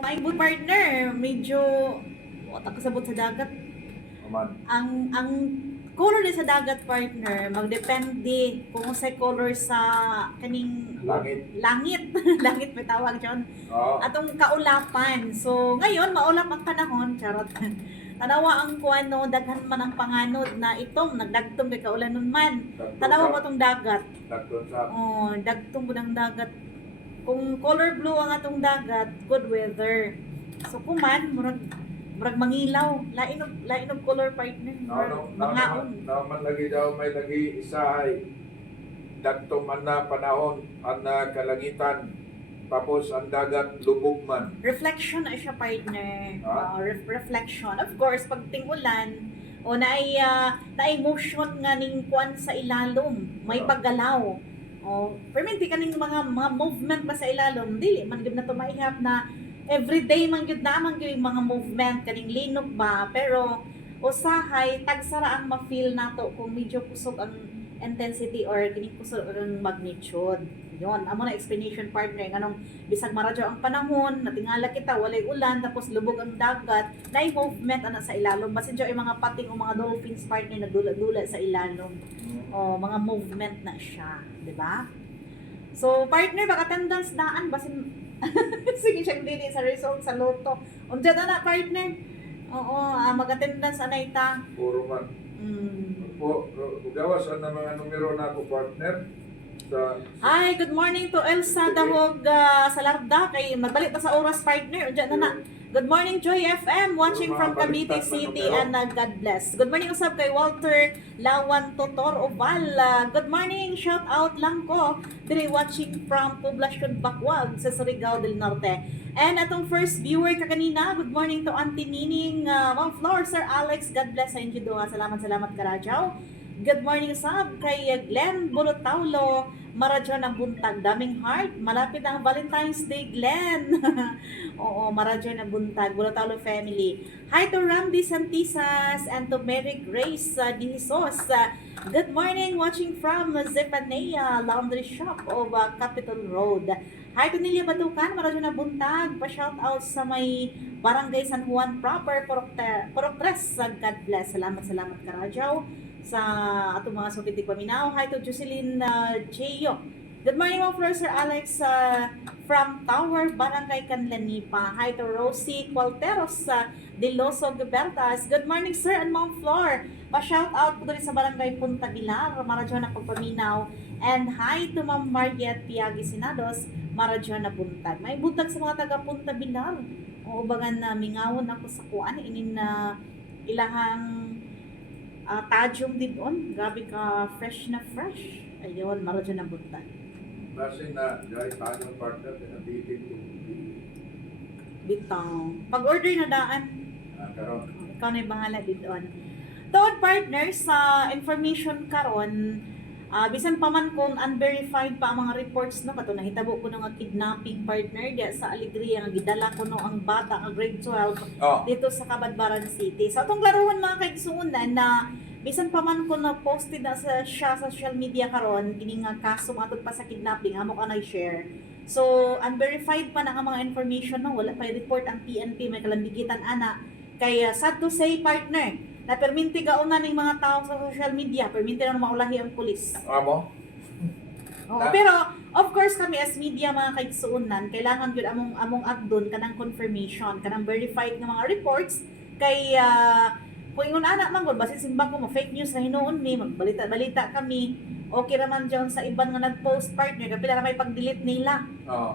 My good partner, medyo watak kasabot sa dagat. Aman. Ang color din sa dagat partner, magdepende kung sa color sa kaning Langit. langit, langit may tawag diyon. Oo. Atong kaulapan. So ngayon maulap ang panahon, charot. Tanawa ang kuano daghan man ang panganod na itong nagdagtong kay kaulanon man. Tanawa mo tong dagat. Dagton sa Oh, dagtong budang dagat. Kung color blue ang atong dagat, good weather. So kuman murag mangilaw, lain og color partner. Mangaon. man lagi daw may lagi isahay. Dagtong man na panahon ang kalangitan. Tapos ang dagat lubog man. Reflection na siya partner. Ah? Reflection. Of course, pag tingulan, o naay motion nga ning kuan sa ilalom, may Ah. paggalaw. O, perminti kaning mga movement ba sa ilalom, dili man gyud na to maihap na everyday man gyud naman gyud yung mga movement kaning linog ba, pero usahay tagsara ang ma-feel nato kung medyo kusog ang intensity or kining kusog ang magnitude. Yon, amo na explanation partner nganong bisag maradyo ang panahon, natingala kita walay ulan tapos lubog ang dagat, naay movement ana sa ilalom. Basin yung mga pating o mga dolphins partner na dula-dula sa ilalom. O mga movement na siya, di ba? So partner baka attendance daan basin sige siya dili sa result sa loto. Unsa na partner? Oo, mag-attendance anay ta. Puro man. Po, gawas ang mga numero na ako partner. Hi, good morning to Elsa Dahog sa Larda. Kay magbalik ta sa oras partner. Diyan na. Good morning Joy FM watching from Cavite City and God bless. Good morning usab kay Walter Lawan Totor Oval. Good morning, shout out lang ko diri watching from Poblacion Bacuag sa Surigao del Norte. And atong first viewer ka kanina, good morning to Auntie Nining, Ma'am Flor, Sir Alex, God bless sa inyo doha. Salamat Karajaw. Good morning sab kay Glenn Bulutaulo, Maradyo ng buntag, daming heart. Malapit ang Valentine's Day, Glenn. Oo, Maradyo ng buntag, Bulutaulo family. Hi to Randy Santisas and to Mary Grace Di Jesus. Good morning, watching from Zephania Laundry Shop of Capitol Road. Hi to Nilia Batukan, Maradyo ng buntag. Pa-shout out sa may Barangay San Juan proper, Poroktres. God bless. Salamat Karajaw sa atong mga sukitik paminaw. Hi to Jocelyn Cheo. Good morning mga Flor, Sir Alex from Tower, Barangay Canlanipa. Hi to Rosie Cualteros de Loso Gubertas. Good morning Sir and Ma'am Flor. Pa-shout out po doon sa Barangay Punta Gilar, Maradyo na pagpaminaw. And hi to Ma'am Mariette Piagi Sinados, Maradyo na buntag. May buntag sa mga taga Punta Gilar. O bagan na mingawon ako sa kuan inin na ilahang tadyong din on. Grabe ka, fresh na fresh. Ayun, maradyo na buntag. Kasi na, dahil tayo partner, nabitin ko. Bitaw. Pag-order na daan, Karon. ikaw na yung bahala din doon. Tuod partners, sa information karon, bisan pa man kung unverified pa ang mga reports no, kato nahitabo ko nga kidnapping partner diya sa Alegria nga gidala ko no ang bata nga grade 12 dito sa Cabadbaran City. So atong klaruhan mga kaigsuunan na bisan pa man ko na posted na sa social media karon kini nga kaso atong pa sa kidnapping amo ka na-share. So unverified pa na ang mga information no, wala pa report ang PNP, may kalambigitan ana. Kay sad to say partner, na perminti gauna ning mga tao sa social media, perminti na maulahi ang pulis. Amo? Pero of course kami as media mga kaigsuunan, kailangan gyud among agdon kanang confirmation, kanang verified nga mga reports kay kung ingon ana man gud basin simbang ko fake news na hinuon ni magbalita kami. Okay raman dyan sa iban nga nag-post partner, kapila na may pag-delete nila.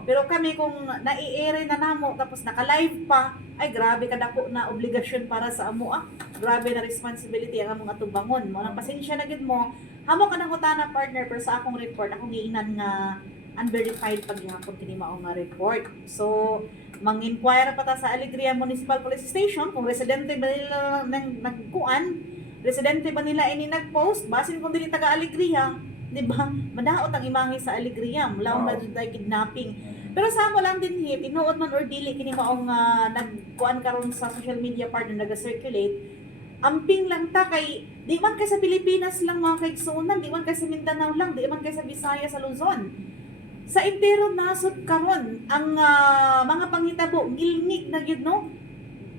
Pero kami kung nai-air na namo tapos naka-live pa, ay grabe kadako na obligasyon para sa amo Grabe na responsibility ang among atubangon mo. Nang pasensya na gid mo, hamo ka nang utana partner pero sa akong report akong giinan nga unverified paghihapon kini mao nga report. So mang-inquire pa ta sa Alegria Municipal Police Station kung residente ba nila nagkuan. Residente ba nila ini nag-post? Basin kung dili taga Alegria, di ba? Madaot ang imahe sa Alegria, mulaw na jud tay kidnapping. Pero sa mo lang din tinuod man or dili kini maong nagkuan karon sa social media partner naga-circulate. Amping lang ta kay di man kay sa Pilipinas lang mga kaigsuonan, di man kay sa Mindanao lang, di man kay sa Visayas sa Luzon. Sa entero nasod karon ang mga panghitabo ngilngig na gyud no.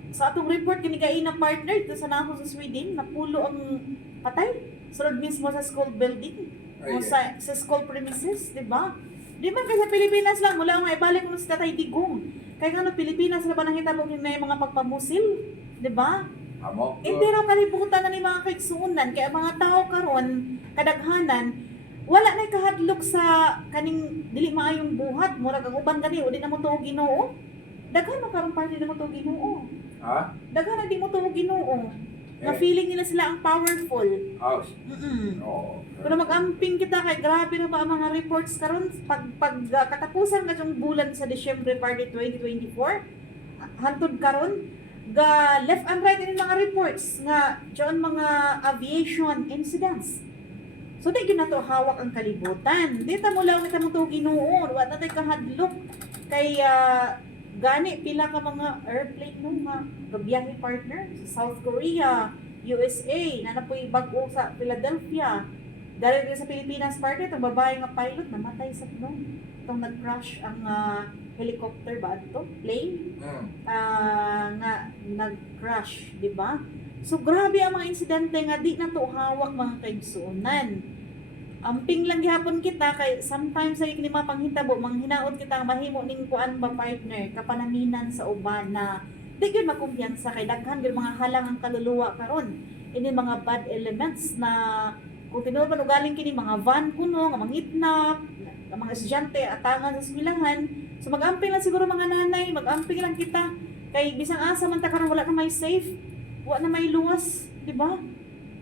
Sa atong report kini na partner dito sa nako sa Sweden napulo ang patay sulod mismo sa school building o Ay, sa school premises, di ba? Di man kay sa Pilipinas lang wala nga ibalik mo sa tatay digong. Kay kano Pilipinas ra ba nahitabo na yung mga pagpamusil, di ba? amo. Entero kalibutan na ni mga kaigsuonan kay ang mga tao karon kadaghanan wala na kahadlok sa kaning dili maayong buhat murag ang uban gani o di na mo tuog Ginoo. Daghan man karon party na mo tuog Ginoo. Ha? Daghan na di mo tuog Ginoo. Nga Eh. feeling nila sila ang powerful. House. Mm. Oo. Pero mag-amping kita kay grabe na ba ang mga reports karon pag katapusan ka yung bulan sa Disyembre party 2024 hantod karon ga left and right ini mga reports nga diyon mga aviation incidents. So di gyud nato hawak ang kalibutan. Di ta mo lang kita mo tuog Ginoo, wa na tay kahadlok kay gani pila ka mga airplane no nga gabiyahe partner sa South Korea, USA, na napoy bag-o sa Philadelphia. Dahil din sa Pilipinas partner, itong babae nga pilot namatay sa no. Itong nag-crash ang helicopter ba ito? Plane? Nga nag-crash, di ba? So grabe ang mga insidente nga di na to hawak mga kaigsuonan. Amping lang gihapon kita kay sometimes ay kini mapanghitabo manghinaot kita nga mahimo ning kuan ba partner kapanaminan sa uban na di gyud makumpiyansa kay daghan gyud mga halang ang kaluluwa karon. Ini mga bad elements na kung tinuod man ugaling kini mga van kuno nga mangitnap, nga mga estudyante atangan sa eskwelahan. So mag-amping lang siguro mga nanay, mag-amping lang kita kay bisang asa man ta karon wala na may safe, wala na may luwas, di ba?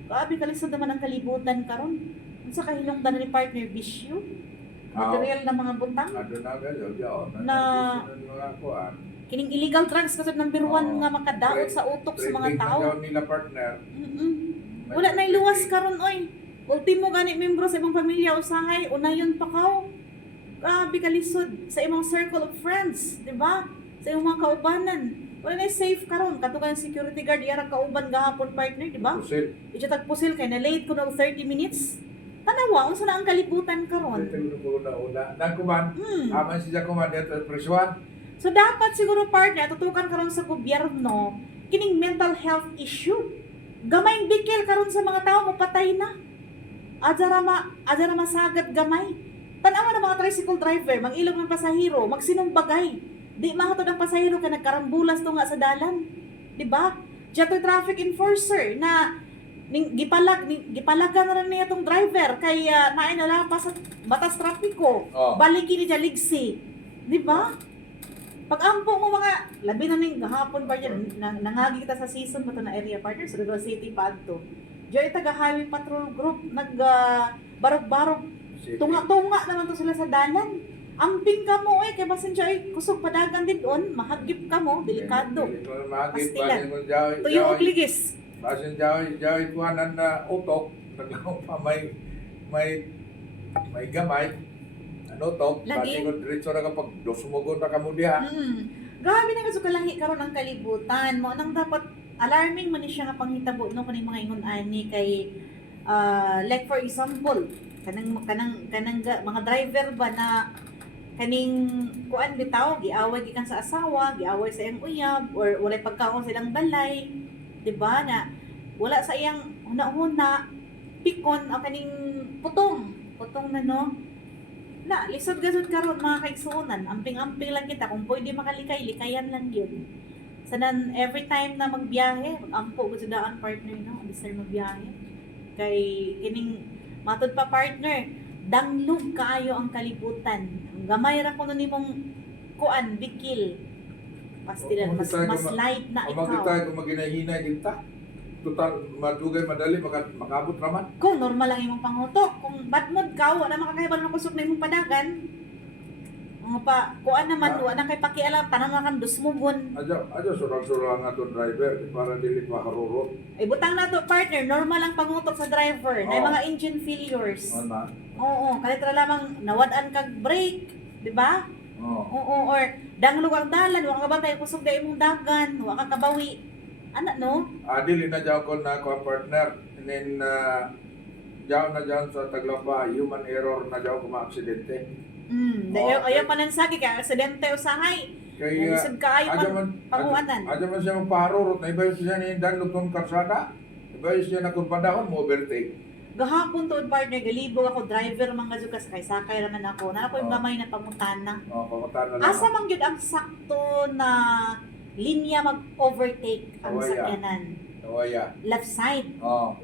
Grabe kalisod naman ang kalibutan karon. Unsa ka hinungdan ni partner bisyo? Material na mga butang. Ano na gano'n, yun. Na- mga kuan. Kining illegal drugs kasud number 1 Oo. nga makadaot sa utok sa mga Trending na tao. daw nila partner. Mm-mm. Wala na luwas karon oy. Ultimo gani membro sa imong pamilya usahay unayon pa kaw. Grabe kalisod sa imong circle of friends, di ba? Sa imong mga kaubanan. Wala na safe karon katukan security guard iyara kauban gahapon partner, di ba? Pusit. Ito tagpusil kay na late ko na 30 minutes. Tanawa unsa na ang kalibutan karon? Ito ko una. Nagkuman. Hmm. Aman siya kuman dito sa presyuan. So dapat siguro partner tutukan karon sa gobyerno kining mental health issue. Gamay bikil karon sa mga tao mapatay na. Adara masagad gamay. Tanawa na mga tricycle driver, mangilog ng pasahero, magsinumbagay. Di mahatod ang pasahero ka nagkarambulas to nga sa dalan. Di ba? Diya to'y traffic enforcer na gipalagan na rin niya itong driver kay naay nalapas sa batas trapiko. Oh. Baliki ni dya ligsi. Di ba? Pag-ampo mo mga, labi na ning gahapon ba yan, nangagi kita sa season mo to na area partner, sa Rizal City pa to. Diyan taga highway patrol group, barog-barog, City. tunga-tunga naman to sila sa dalan. Amping ka mo kay basin siya kusog padagan din doon, mahagip ka mo, delikado. Pastilan. Tuyo og ligis. Basin jawi kuanan na utok. Naglaw pa may gamay. Ano to? Lagi. Basin ko diretso na kapag dosumugon na kamo diha. Grabe na kaso kalahi karon ang kalibutan mo nang dapat alarming man ni siya nga panghitabo no kaning mga ingon ani kay like for example kanang mga driver ba na kaning kuan bitaw giaway gikan sa asawa, giaway sa iyang uyab or walay pagkaon sa ilang balay, di ba na wala sa iyang una-una pikon o kaning putong na no na lisod gasod karon mga kaigsuonan amping-amping lang kita kung pwede makalikay likayan lang yun sanan every time na magbiyahe mag-ampo gud sa daan partner no bisar magbiyahe kay kining matod pa partner danglog kaayo ang kalibutan ang gamay ra kuno nimong kuan bikil pastilan mas light na Amang ikaw kita kung maginahina kita. Total madugay madali makabot raman. kung normal lang imong pangutok kung bad mood ka wala makakahiban ng kusog na imong padagan mga pa kuan naman wala kay pakialam tanan na kan dusmugon Ajo surang-surang nga to driver para dili makaruro. ay butang na to partner normal lang pangutok sa driver na Oo. mga engine failures Ana. oo kalitra lamang nawad-an kag brake di ba Oh. oo or danglog ang dalan wa ka bantay kusog da imong dagan wa ka kabawi ana no Dili na jaw ko na ko partner. And then jaw na jaw sa taglapa human error na jaw ko maaksidente. Ayaw panansagi kaya aksidente usahay. Kaya Isod ka ay panguanan. Adyo man siya magpaharurot na iba siya ni Dan Lutong Karsada. Iba siya na kung panahon mo overtake. Gahapon tuod partner, galibo ako, driver mga ka sakay raman ako. Na ako yung Oo. gamay na pangutana. Pamutan na lang. Asa man gyud ang sakto na linya mag-overtake ang Awaya. sakyanan? Nawaya. Left side, Oo.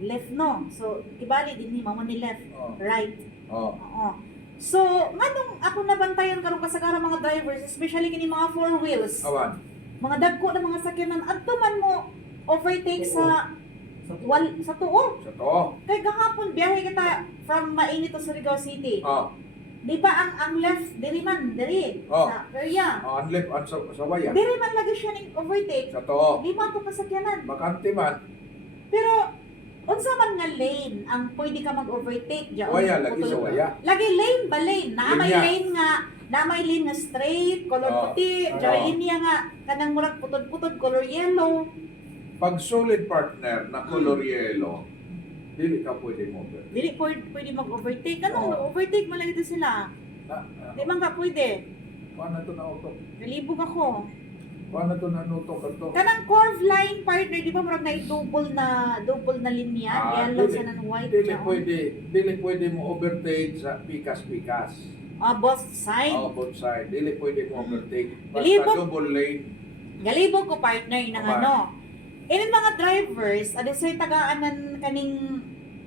left no. So, ibali din ni mamo ni left, Oo. right. Oo. Oo. So, nganong ako nabantayan karon kasagaran mga drivers, especially kini mga four wheels. Awan. Mga dagko na mga sakyanan adto man mo overtake sa sa tuo. Sa to. Kay gahapon biyahe kita from Mainit to Surigao City. Oo. Di ba ang left diri man diri Oh. sa area. Ang left ang sa waya. Diri man lagi siya ning overtake. Sa to. Di man to kasakyanan. Bakante man. Pero unsa man nga lane ang pwede ka mag-overtake diyan? Waya lagi sa waya. Lagi lane ba lane? Na may Linya. lane nga, na may lane nga straight, color Oh. puti, Oh. diyan linya nga kanang murag putod-putod color yellow. Pag solid partner na color yellow, dili ka pwede mo. Dili pwede mag-overtake. Ano, Oh. overtake man lang ito sila. Di man ka pwede. Paano ito na auto? Nalibog ako. Paano ito na nuto ka to? Kanang curve line partner, di ba murag na double na linya, yellow sa nan white. Dili diyan. pwede mo overtake sa pikas-pikas. Both side. Both side. Dili pwede mo overtake. Basta Libog. double lane. Galibog ko partner ng Aba. ano. Ilan mga drivers, ano sa'y tagaanan kaning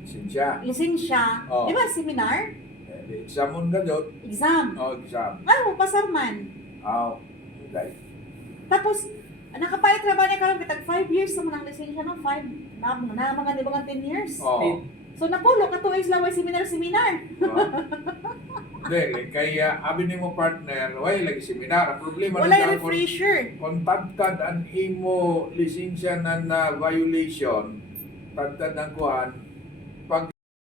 Sinsya. lisensya, Oh. di ba seminar? Examon ka doon. Exam. Exam. Ano mo, pasarman. Okay. Tapos, nakapayat na ba niya karon kitag 5 years naman ang lisensya no? 5, na mga di ba nga 10 years? Oo. So napulo, katuig laway seminar. Dili, kaya abi ni mo partner, way lagi seminar. Ang problema Wala na yung refresher. kung tagtad ang imo lisensya na violation, tagtad ang kuhan,